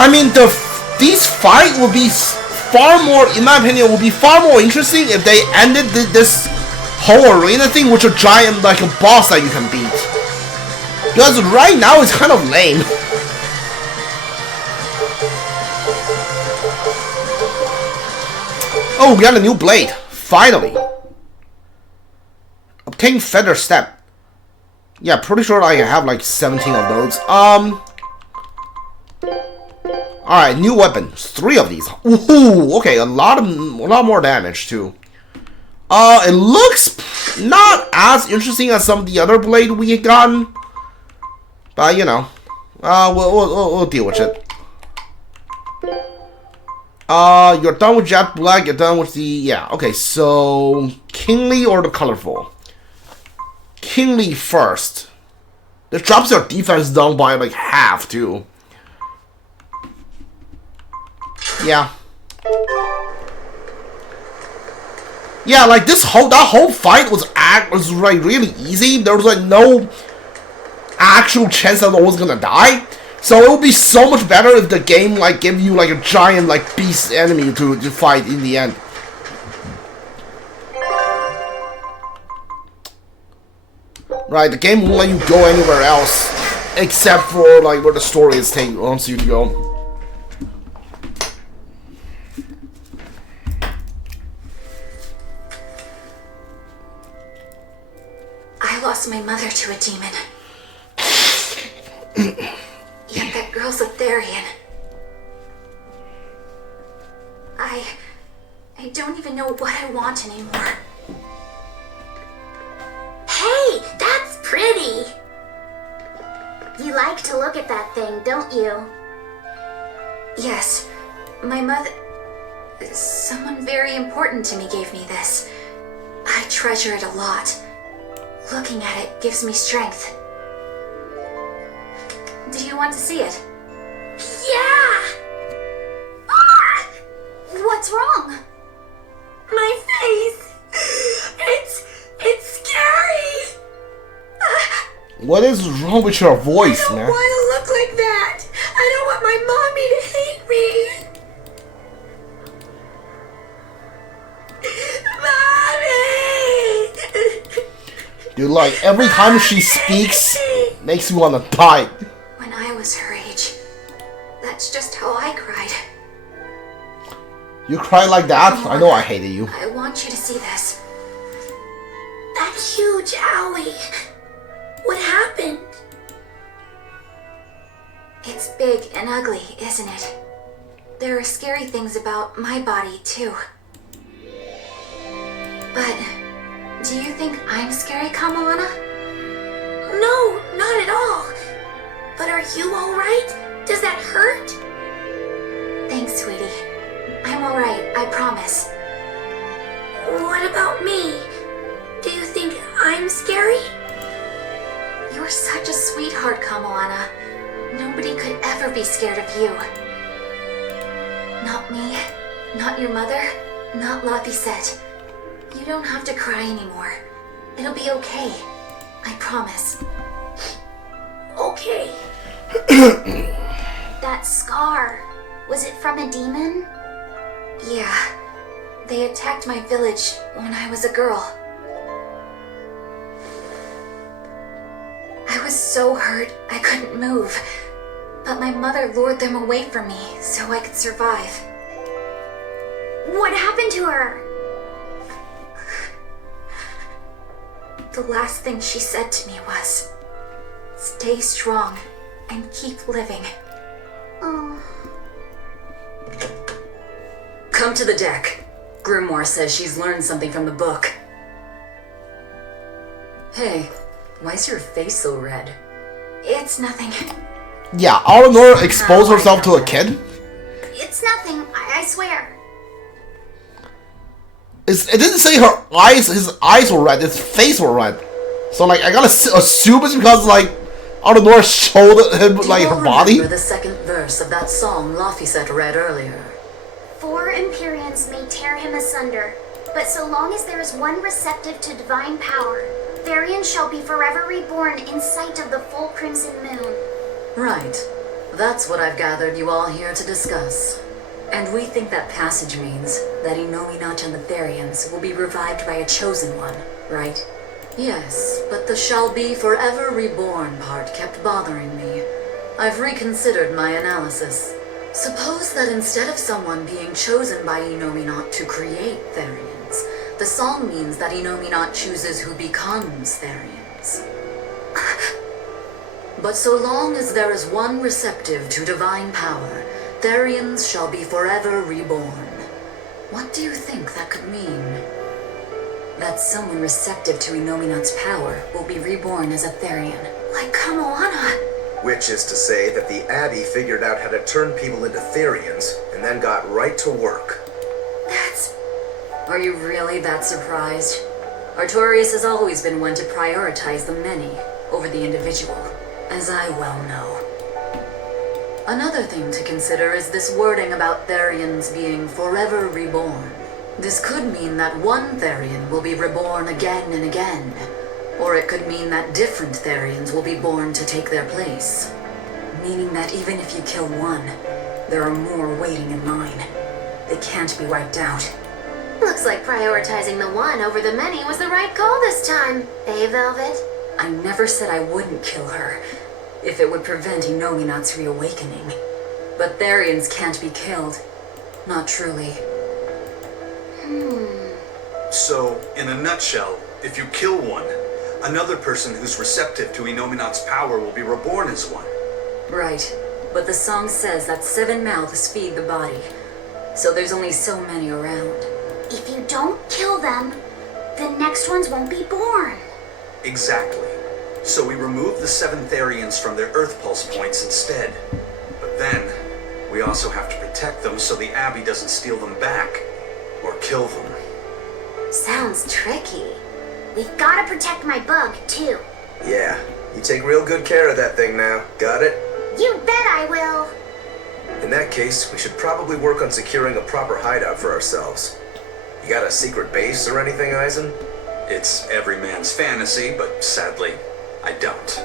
I mean, these fight will be far more, in my opinion, will be far more interesting if they ended this whole arena thing with a giant, like a boss that you can beat. Because right now it's kind of lame. Oh, we got a new blade. Finally. Obtain feather step. Yeah, pretty sure I have like 17 of those. Alright, new weapons. 3 of these. Ooh, okay, a lot more damage too. It looks not as interesting as some of the other blade we had gotten. But you know, we'll deal with it. You're done with Jet Black, you're done with the... Yeah, okay, so... Kingly or the Colorful? Kingly first. This drops your defense down by like half, too. Yeah. Yeah, like that whole fight was like really easy. There was like no actual chance that I was gonna die. So it would be so much better if the game like gave you like a giant like beast enemy to fight in the end. Right, the game won't let you go anywhere else except for like where the story is wants you to go. I lost my mother to a demon. Yet that girl's a Therian. I don't even know what I want anymore. Hey, that's pretty! You like to look at that thing, don't you? Yes, my mother... Someone very important to me gave me this. I treasure it a lot. Looking at it gives me strength. Do you want to see it? Yeah! Ah! What's wrong? My face! It's scary! What is wrong with your voice, man? I don't want to look like that! I don't want my mommy to hate me! Mommy! Dude, like, every time she speaks, makes me wanna die. When I was her age, that's just how I cried. You cry like that? I know I hated you. I want you to see this. That huge owie! What happened? It's big and ugly, isn't it? There are scary things about my body, too. But, do you think I'm scary, Kamalana? No, not at all. But are you alright? Does that hurt? Thanks, sweetie. I'm alright, I promise. What about me? Do you think I'm scary? You're such a sweetheart, Kamalana. Nobody could ever be scared of you. Not me, not your mother, not Laphicet. You don't have to cry anymore. It'll be okay. I promise. Okay. That scar, was it from a demon? Yeah. They attacked my village when I was a girl. I was so hurt I couldn't move. But my mother lured them away from me so I could survive. What happened to her? The last thing she said to me was, "Stay strong and keep living." Oh. Come to the deck. Grimoire says she's learned something from the book. Hey, why's your face so red? It's nothing. Yeah, Auronor exposed herself to a kid? It's nothing, I swear. It didn't say his eyes were red, his face were red. So like, I gotta assume it's because like, Auronor showed him like her body? Remember the second verse of that song Laphicet read earlier? 4 Empyreans may tear him asunder, but so long as there is one receptive to divine power, Varian shall be forever reborn in sight of the full crimson moon. Right. That's what I've gathered you all here to discuss. And we think that passage means that Innominat and the Therians will be revived by a chosen one, right? Yes, but the shall be forever reborn part kept bothering me. I've reconsidered my analysis. Suppose that instead of someone being chosen by Innominat to create Therians, the song means that Innominat chooses who becomes Therians. But so long as there is one receptive to divine power, Therians shall be forever reborn. What do you think that could mean? That someone receptive to Innominat's power will be reborn as a Therian. Like Kamoana. Which is to say that the Abbey figured out how to turn people into Therians, and then got right to work. That's... Are you really that surprised? Artorias has always been one to prioritize the many over the individual, as I well know. Another thing to consider is this wording about Therians being forever reborn. This could mean that one Therian will be reborn again and again, or it could mean that different Therians will be born to take their place. Meaning that even if you kill one, there are more waiting in line. They can't be wiped out. Looks like prioritizing the one over the many was the right call this time, eh, Velvet? I never said I wouldn't kill her, if it would prevent Innominat's reawakening. But Therians can't be killed. Not truly. So, in a nutshell, if you kill one, another person who's receptive to Innominat's power will be reborn as one. Right. But the song says that 7 mouths feed the body. So there's only so many around. If you don't kill them, the next ones won't be born. Exactly. So we remove the 7 Therians from their Earth Pulse points instead. But then, we also have to protect them so the Abbey doesn't steal them back. Or kill them. Sounds tricky. We've gotta protect my bug, too. Yeah, you take real good care of that thing now. Got it? You bet I will. In that case, we should probably work on securing a proper hideout for ourselves. You got a secret base or anything, Eisen? It's every man's fantasy, but sadly, I don't.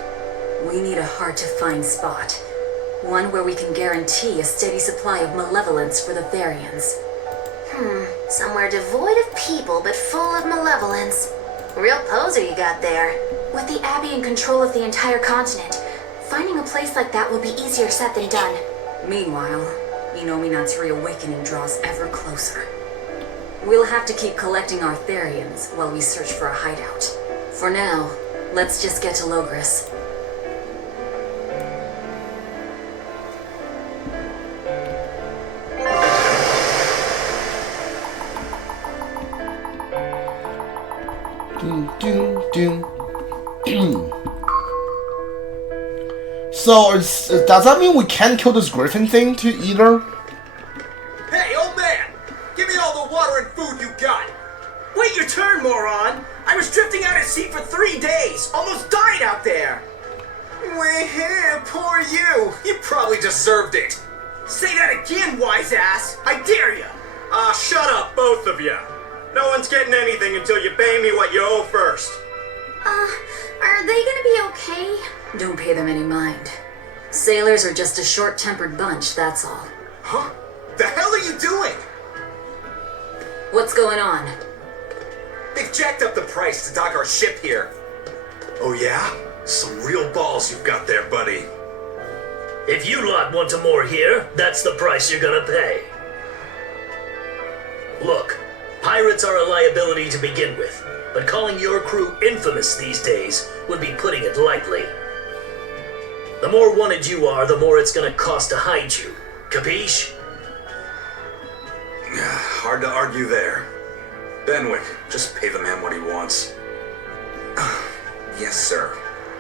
We need a hard-to-find spot. One where we can guarantee a steady supply of malevolence for the Therians. Somewhere devoid of people but full of malevolence. Real poser you got there. With the Abbey in control of the entire continent, finding a place like that will be easier said than done. Meanwhile, Innominat's reawakening draws ever closer. We'll have to keep collecting our Therians while we search for a hideout. For now, let's just get to Loegres. So, does that mean we can't kill this griffin thing to either? Hey, old man! Give me all the water and food you got! Wait your turn, moron! I was drifting out at sea for 3 days! Almost died out there! Wait here, poor you! You probably deserved it! Say that again, wise ass! I dare ya! Shut up, both of you! No one's getting anything until you pay me what you owe first! Are they gonna be okay? Don't pay them any mind. Sailors are just a short-tempered bunch, that's all. Huh? The hell are you doing? What's going on? They've jacked up the price to dock our ship here. Oh yeah? Some real balls you've got there, buddy. If you lot want to moor here, that's the price you're gonna pay. Look, pirates are a liability to begin with, but calling your crew infamous these days would be putting it lightly. The more wanted you are, the more it's gonna cost to hide you. Capiche? Hard to argue there. Benwick, just pay the man what he wants. Yes, sir.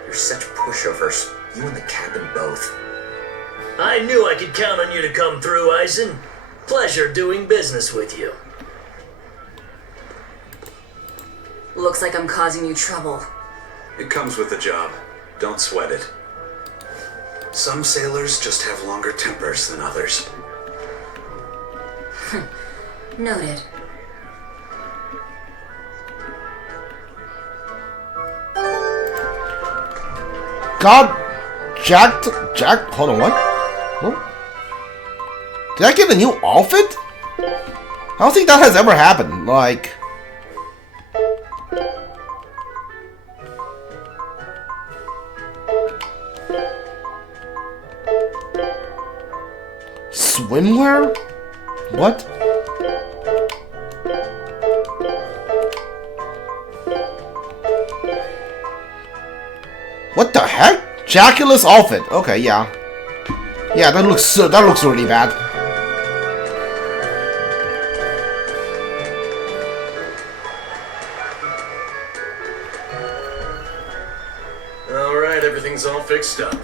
You're such pushovers. You and the captain both. I knew I could count on you to come through, Eisen. Pleasure doing business with you. Looks like I'm causing you trouble. It comes with the job. Don't sweat it. Some sailors just have longer tempers than others. Noted. God, Jack, hold on, what? Oh. Did I get a new outfit? I don't think that has ever happened. Like... swimwear? What? What the heck? Jackulous outfit. Okay, yeah. Yeah, that looks really bad. Alright, everything's all fixed up.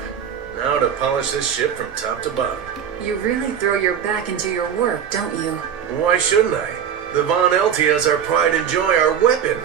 Now to polish this ship from top to bottom. You really throw your back into your work, don't you? Why shouldn't I? The Von Eltia is our pride and joy, our weapon.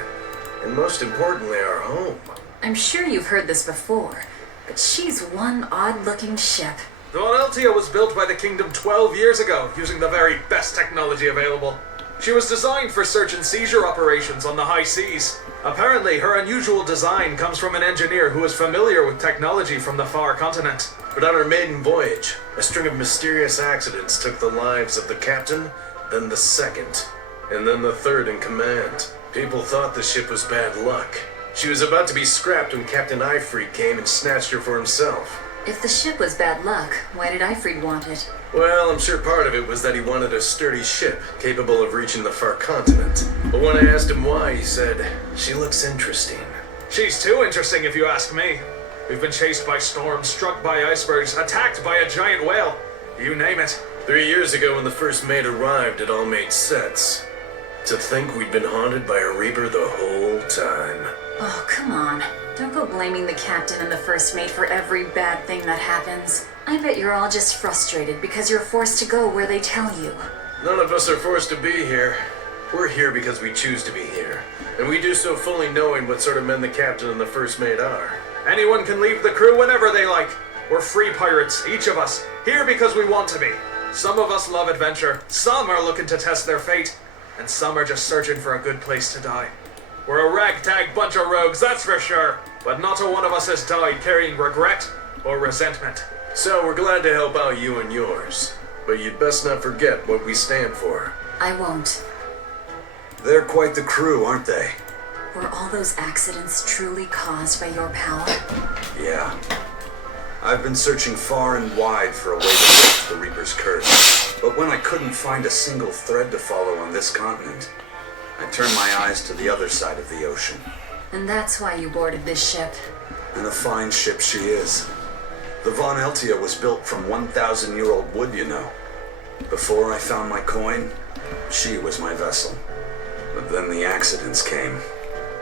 And most importantly, our home. I'm sure you've heard this before, but she's one odd-looking ship. The Von Eltia was built by the Kingdom 12 years ago, using the very best technology available. She was designed for search and seizure operations on the high seas. Apparently, her unusual design comes from an engineer who is familiar with technology from the far continent. But on her maiden voyage, a string of mysterious accidents took the lives of the captain, then the second, and then the third in command. People thought the ship was bad luck. She was about to be scrapped when Captain Eifried came and snatched her for himself. If the ship was bad luck, why did Eifried want it? Well, I'm sure part of it was that he wanted a sturdy ship, capable of reaching the far continent. But when I asked him why, he said, "She looks interesting." She's too interesting if you ask me. We've been chased by storms, struck by icebergs, attacked by a giant whale. You name it. 3 years ago when the first mate arrived, it all made sense. To think we'd been haunted by a Reaper the whole time. Oh, come on. Don't go blaming the captain and the first mate for every bad thing that happens. I bet you're all just frustrated because you're forced to go where they tell you. None of us are forced to be here. We're here because we choose to be here. And we do so fully knowing what sort of men the captain and the first mate are. Anyone can leave the crew whenever they like. We're free pirates, each of us, here because we want to be. Some of us love adventure, some are looking to test their fate, and some are just searching for a good place to die. We're a ragtag bunch of rogues, that's for sure, but not a one of us has died carrying regret or resentment. So we're glad to help out you and yours, but you'd best not forget what we stand for. I won't. They're quite the crew, aren't they? Were all those accidents truly caused by your power? Yeah. I've been searching far and wide for a way to lift the Reaper's curse. But when I couldn't find a single thread to follow on this continent, I turned my eyes to the other side of the ocean. And that's why you boarded this ship. And a fine ship she is. The Von Eltia was built from 1,000-year-old wood, you know. Before I found my coin, she was my vessel. But then the accidents came.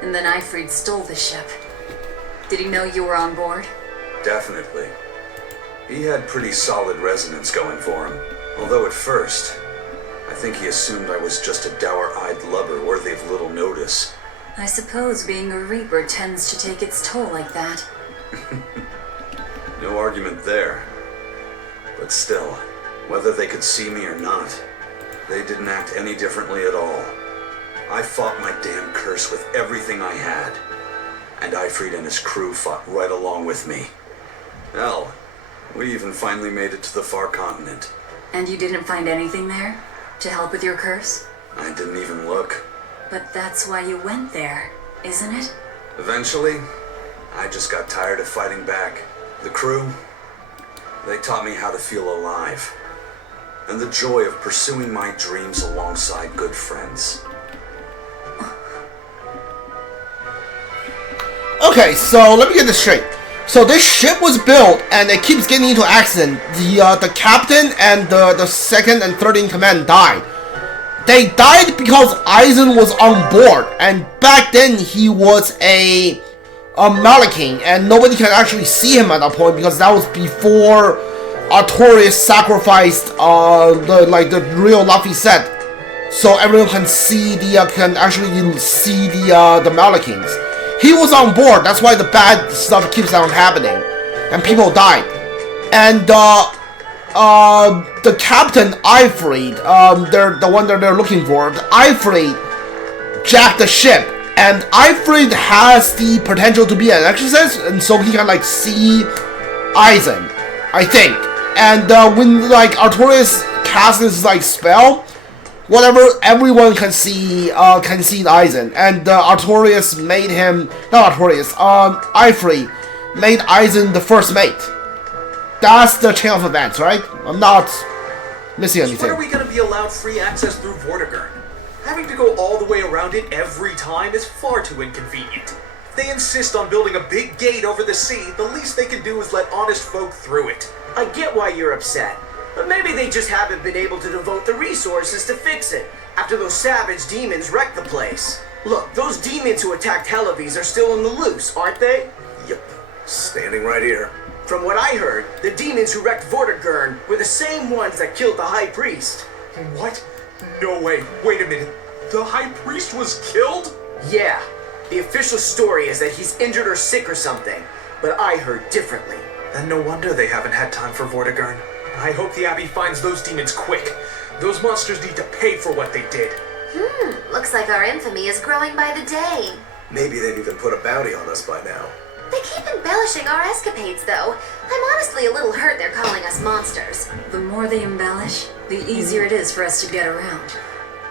And then Eifried stole the ship. Did he know you were on board? Definitely. He had pretty solid resonance going for him. Although at first, I think he assumed I was just a dour-eyed lubber worthy of little notice. I suppose being a Reaper tends to take its toll like that. No argument there. But still, whether they could see me or not, they didn't act any differently at all. I fought my damn curse with everything I had. And Eifried and his crew fought right along with me. Hell, we even finally made it to the far continent. And you didn't find anything there? To help with your curse? I didn't even look. But that's why you went there, isn't it? Eventually, I just got tired of fighting back. The crew, they taught me how to feel alive. And the joy of pursuing my dreams alongside good friends. Okay, so let me get this straight. So this ship was built and it keeps getting into accident. The captain and the second and third in command died. They died because Eisen was on board, and back then he was a Malaking, and nobody can actually see him at that point because that was before Artorias sacrificed the real Luffy set, so everyone can see can actually see the Malakings. He was on board, that's why the bad stuff keeps on happening, and people died. And the captain, Eifried, they're the one that they're looking for. Eifried jacked the ship, and Eifried has the potential to be an exorcist, and so he can like see Eisen, I think. And when like Artorias casts his like spell, whatever, everyone can see Aizen. And Artorias made him, not Artorias, Ifrey made Aizen the first mate. That's the chain of events, right? I'm not missing anything. When are we going to be allowed free access through Vortigern? Having to go all the way around it every time is far too inconvenient. If they insist on building a big gate over the sea, the least they can do is let honest folk through it. I get why you're upset, but maybe they just haven't been able to devote the resources to fix it after those savage demons wrecked the place. Look, those demons who attacked Helavis are still on the loose, aren't they? Yep. Standing right here. From what I heard, the demons who wrecked Vortigern were the same ones that killed the High Priest. What? No way. Wait a minute. The High Priest was killed? Yeah. The official story is that he's injured or sick or something, but I heard differently. Then no wonder they haven't had time for Vortigern. I hope the Abbey finds those demons quick. Those monsters need to pay for what they did. Looks like our infamy is growing by the day. Maybe they've even put a bounty on us by now. They keep embellishing our escapades, though. I'm honestly a little hurt they're calling us monsters. The more they embellish, the easier it is for us to get around.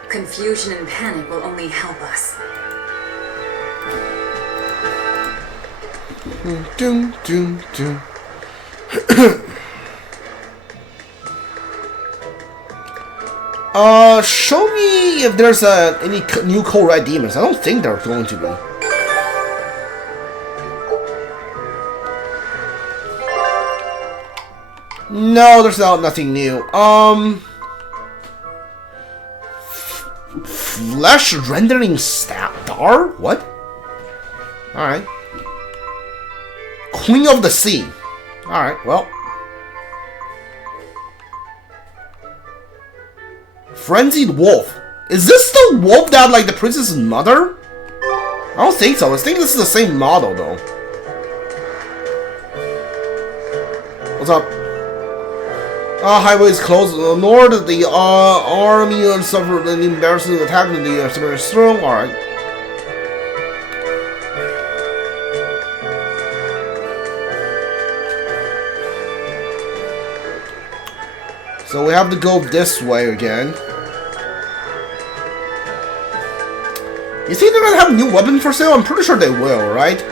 Confusion and panic will only help us. Doom, doom, doom. Show me if there's any new co-red demons. I don't think there's going to be. No, there's nothing new. Flesh rendering star? What? Alright. Queen of the Sea. Alright, well. Frenzied Wolf. Is this the wolf that, like, the princess's mother? I don't think so. I think this is the same model, though. What's up? Highway is closed. Nor did the army suffered an embarrassing attack in the Siberian Storm. Alright. So we have to go this way again. You think they're gonna have a new weapon for sale? I'm pretty sure they will, right?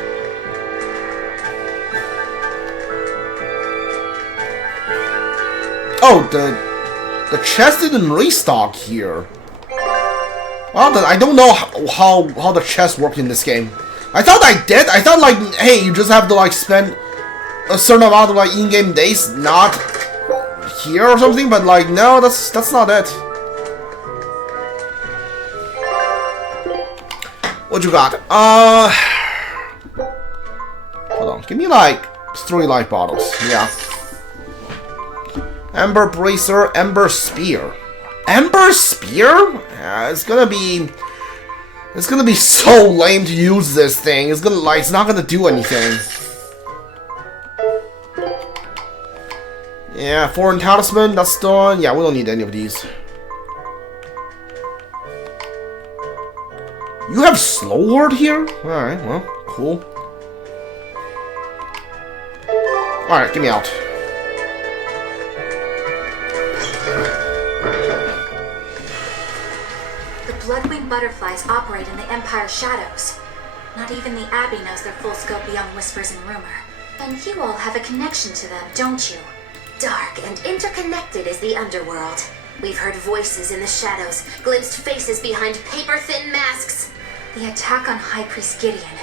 Oh, the chest didn't restock here. Well, then I don't know how the chest worked in this game. I thought I did. I thought, like, hey, you just have to, like, spend a certain amount of, like, in-game days not here or something, but, like, no, that's not it. What you got? Hold on. Give me, like, 3 life bottles. Yeah. Ember Bracer, Ember Spear. Ember Spear? It's gonna be so lame to use this thing. It's not gonna do anything. Yeah, Foreign Talisman, that's done. Yeah, we don't need any of these. You have Slow Word here? Alright, well, cool. Alright, get me out. Bloodwing butterflies operate in the Empire's shadows. Not even the Abbey knows their full scope beyond whispers and rumor. And you all have a connection to them, don't you? Dark and interconnected is the underworld. We've heard voices in the shadows, glimpsed faces behind paper-thin masks. The attack on High Priest Gideon.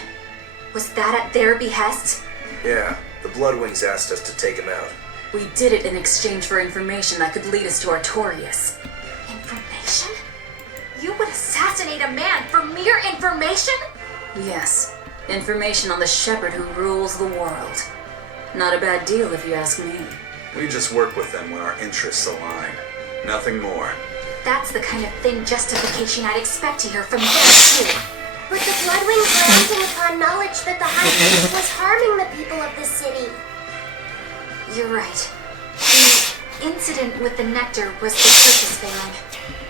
Was that at their behest? Yeah, the Bloodwings asked us to take him out. We did it in exchange for information that could lead us to Artorias. Information? You would assassinate a man for mere information? Yes. Information on the shepherd who rules the world. Not a bad deal if you ask me. We just work with them when our interests align. Nothing more. That's the kind of thing justification I'd expect to hear from them, too. But the Bloodwings were acting upon knowledge that the High Priest was harming the people of the city. You're right. The incident with the nectar was the circus failing.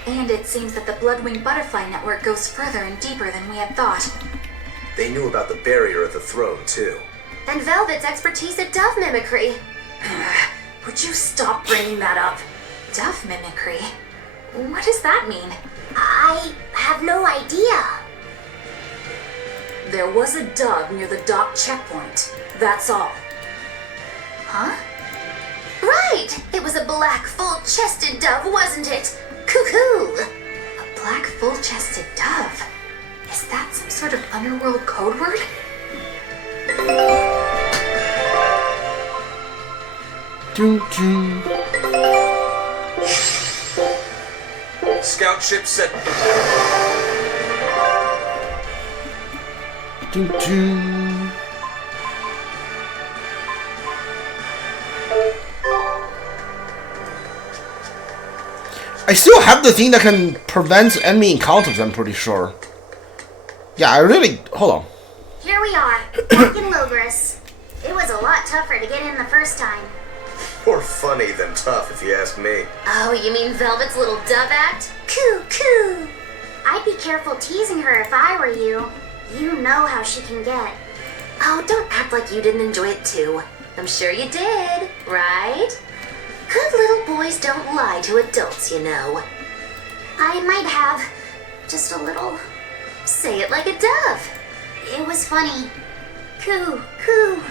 And it seems that the Bloodwing Butterfly Network goes further and deeper than we had thought. They knew about the barrier at the throne, too. And Velvet's expertise at dove mimicry. Would you stop bringing that up? Dove mimicry? What does that mean? I have no idea. There was a dove near the dock checkpoint. That's all. Huh? Right! It was a black, full-chested dove, wasn't it? Cuckoo! A black, full-chested dove? Is that some sort of underworld code word? Doo doo. Scout ship set. Doo doo. I still have the thing that can prevent enemy encounters, I'm pretty sure. Yeah, I really... Hold on. Here we are, back in Loegres. It was a lot tougher to get in the first time. More funny than tough, if you ask me. Oh, you mean Velvet's little dove act? Coo, coo! I'd be careful teasing her if I were you. You know how she can get. Oh, don't act like you didn't enjoy it too. I'm sure you did, right? Good little boys don't lie to adults, you know. I might have. Just a little. Say it like a dove. It was funny. Coo, coo.